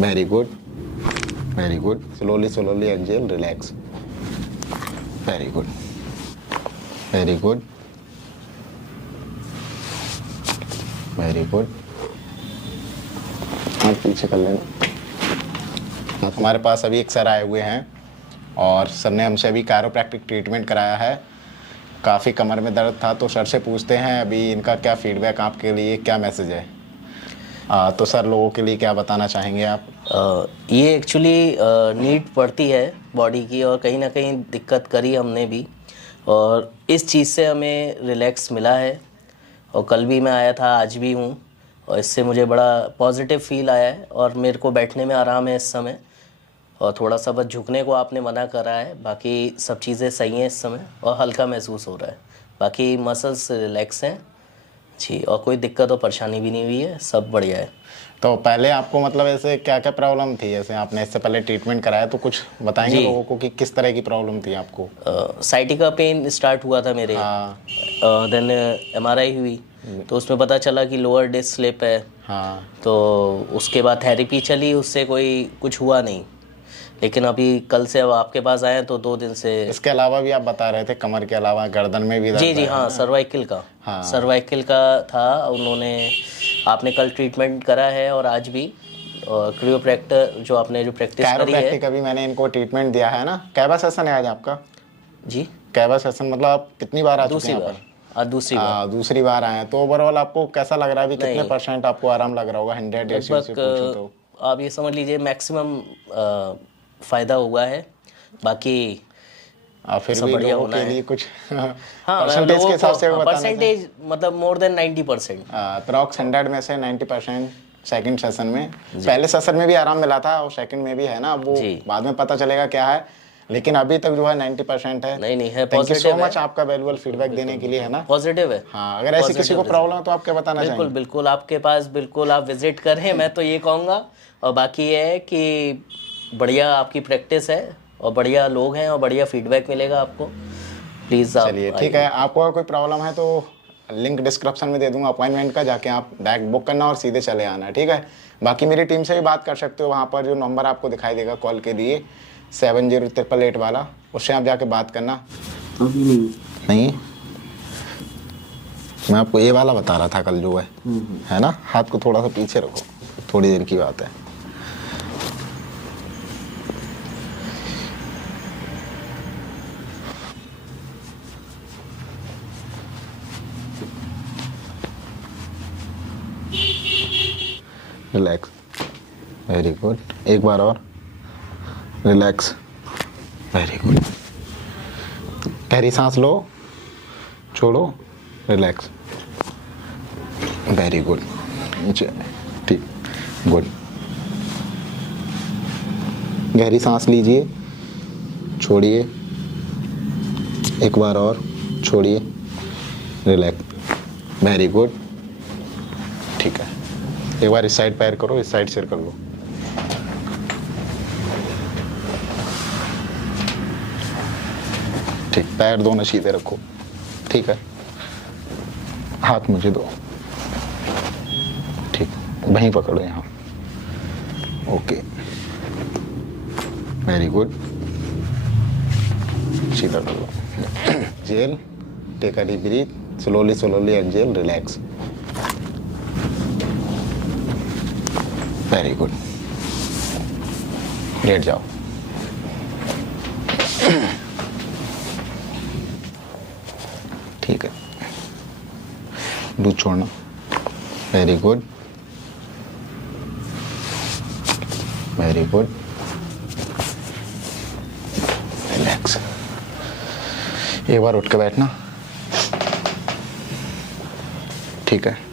Very good, very good. Slowly slowly exhale, relax. Very good, very good, very good. हाथ पीछे कर लेना। हमारे पास अभी एक सर आए हुए हैं और सर ने हमसे अभी कायरोप्रैक्टिक ट्रीटमेंट कराया है। काफ़ी कमर में दर्द था, तो सर से पूछते हैं अभी इनका क्या फीडबैक, आपके लिए क्या मैसेज है। तो सर लोगों के लिए क्या बताना चाहेंगे आप? ये एक्चुअली नीड पड़ती है बॉडी की, और कहीं ना कहीं दिक्कत करी हमने भी, और इस चीज़ से हमें रिलैक्स मिला है। और कल भी मैं आया था, आज भी हूँ, और इससे मुझे बड़ा पॉजिटिव फील आया है, और मेरे को बैठने में आराम है इस समय, और थोड़ा सा बस झुकने को आपने मना करा है, बाकी सब चीज़ें सही हैं इस समय, और हल्का महसूस हो रहा है। बाकी मसल्स रिलैक्स हैं जी, और कोई दिक्कत और परेशानी भी नहीं हुई है, सब बढ़िया है। तो पहले आपको मतलब ऐसे क्या क्या प्रॉब्लम थी, जैसे आपने इससे पहले ट्रीटमेंट कराया, तो कुछ बताएंगे जी, लोगों को कि किस तरह की प्रॉब्लम थी आपको? साइटिका पेन स्टार्ट हुआ था मेरे। हाँ। देन एमआरआई हुई, तो उसमें पता चला कि लोअर डिस्क स्लिप है। हाँ। तो उसके बाद थेरेपी चली, उससे कोई कुछ हुआ नहीं, लेकिन अभी कल से अब आपके पास आए हैं तो 2 दिन से। इसके अलावा भी आप बता रहे थे कमर के अलावा गर्दन में भी जी दर्द जी है हाँ, ना? सर्वाइकल का। हाँ। सर्वाइकल का था, उन्होंने आपने कल ट्रीटमेंट करा है और आज भी, और क्रियोप्रैक्टर जो आपने जो प्रैक्टिस करी है। कायरोप्रैक्टिक अभी मैंने इनको ट्रीटमेंट दिया है ना। कैबा सेशन है आज आपका? जी, कैबा सेशन मतलब आप कितनी बार आ चुके दूसरी हैं बार, यहाँ आज दूसरी बार। पर? दूसरी बार आए हैं। तो ओवरऑल आपको कैसा लग रहा है अभी? कितने नहीं, % आपको आराम लग रहा होगा 100 रेशियो से पूछूं तो? लगभग आप ये समझ लीजिए मैक्सिमम फ़ायदा हुआ है, बाकी फिर सब भी बढ़िया लोगों होना के है। लिए कुछ हाँ, परसेंटेज के हिसाब से बताना परसेंटेज मतलब मोर देन 90%। अप्रॉक्स 100 में से 90% सेकंड सेशन में। पहले सेशन में भी आराम मिला था और सेकंड में भी है ना, वो जी। बाद में पता चलेगा क्या है, लेकिन अभी तक जो है 90% है। नहीं नहीं है, थैंक यू सो पॉजिटिव है, मच आपका वैल्यूएबल फीडबैक देने के लिए, है ना? पॉजिटिव है। हाँ, अगर ऐसी किसी को Positive प्रॉब्लम है तो आप क्या बताना बिल्कुल चाहेंगे? बिल्कुल, आपके पास बिल्कुल आप विजिट करें, मैं तो ये कहूँगा। और बाकी ये है कि बढ़िया आपकी प्रैक्टिस है, और बढ़िया लोग हैं, और बढ़िया फीडबैक मिलेगा आपको। प्लीज़ आप चलिए ठीक आइए। है, आपको अगर कोई प्रॉब्लम है तो लिंक डिस्क्रिप्शन में दे दूंगा अपॉइंटमेंट का, जाके आप डायरेक्ट बुक करना और सीधे चले आना, ठीक है? बाकी मेरी टीम से भी बात कर सकते हो, वहाँ पर जो नंबर आपको दिखाई देगा कॉल के लिए 7088 वाला, उससे आप जाके बात करना। अभी नहीं नहीं, मैं आपको ये वाला बता रहा था कल जो है ना। हाथ को थोड़ा सा पीछे रखो, थोड़ी देर की बात है। Relax, very good. एक बार और, रिलैक्स, वेरी गुड। गहरी सांस लो, छोड़ो, रिलैक्स, वेरी गुड। नीचे, ठीक, गुड। गहरी सांस लीजिए, छोड़िए, एक बार और, छोड़िए, रिलैक्स, वेरी गुड। ठीक है, एक बार इस साइड पैर करो, इस साइड सिर कर लो। ठीक, पैर दोनों सीधे रखो, ठीक है? हाथ मुझे दो, ठीक, वहीं पकड़ो यहाँ। ओके, वेरी गुड, सीधा कर लो। जेल, take a deep breath, slowly slowly exhale, relax, very good. लेट जाओ। ठीक है, दूध छोड़ना, very good, very good, relax. एक बार उठ के बैठना, ठीक है?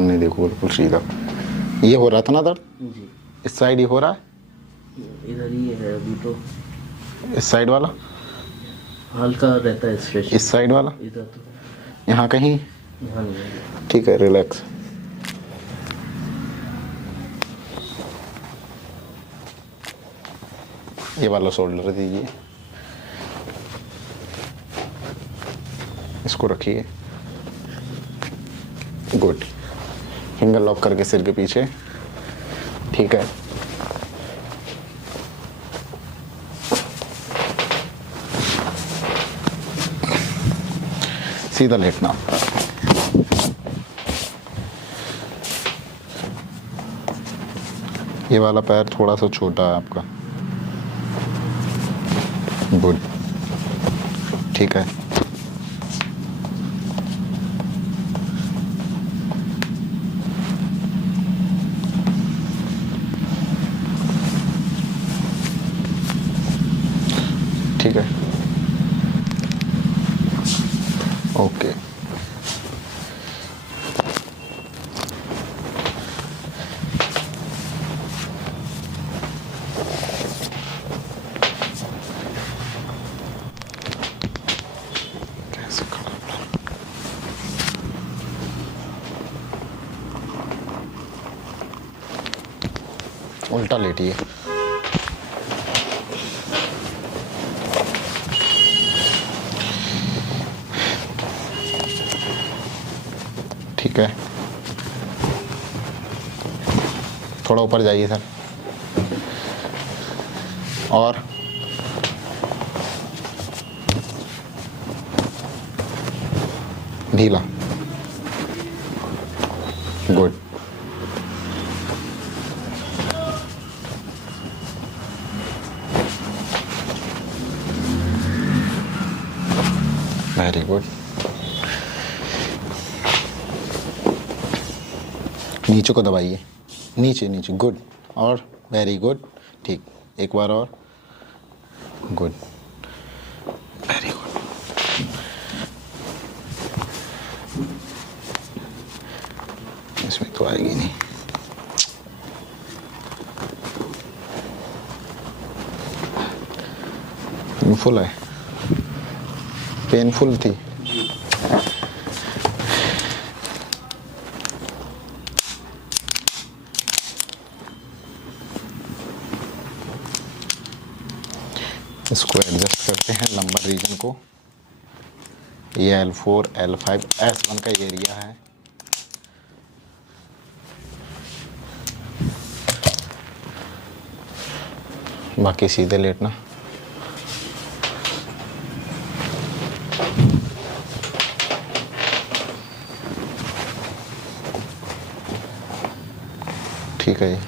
सामने देखो बिल्कुल सीधा। ये हो रहा था ना दर्द? जी इस साइड ही हो रहा है? इधर ही है अभी तो, इस साइड वाला? हल्का रहता है स्ट्रेच। इस साइड वाला? इधर तो यहाँ कहीं? यहाँ नहीं है। ठीक है, रिलैक्स। ये वाला शोल्डर दीजिए, इसको रखिए। गुड। फिंगर लॉक करके सिर के पीछे। ठीक है। सीधा लेटना। ये वाला पैर थोड़ा सा छोटा है आपका। गुड। ठीक है। ठीक है, ओके। कैसे खड़ा? उल्टा लेटिए। ठीक है, थोड़ा ऊपर जाइए सर। और ढीला। गुड। Very good. नीचे को दबाइए, नीचे नीचे। गुड। और वेरी गुड। ठीक, एक बार और। Good, very good. इसमें तो आएगी नहीं। पेनफुल है? पेनफुल थी? इसको एडजस्ट करते हैं लंबर रीजन को। ये L4 L5 S1 का एरिया है। बाकी सीधे लेटना। ठीक है।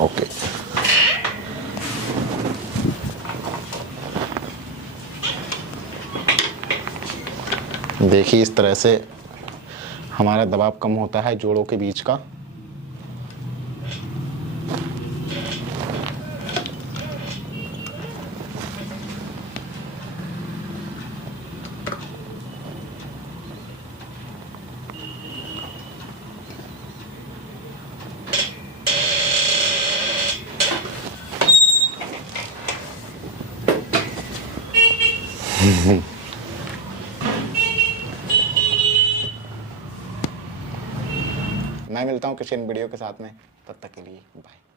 ओके। देखिए, इस तरह से हमारा दबाव कम होता है जोड़ों के बीच का। मैं मिलता हूँ किसी वीडियो के साथ में, तब तक के लिए बाय।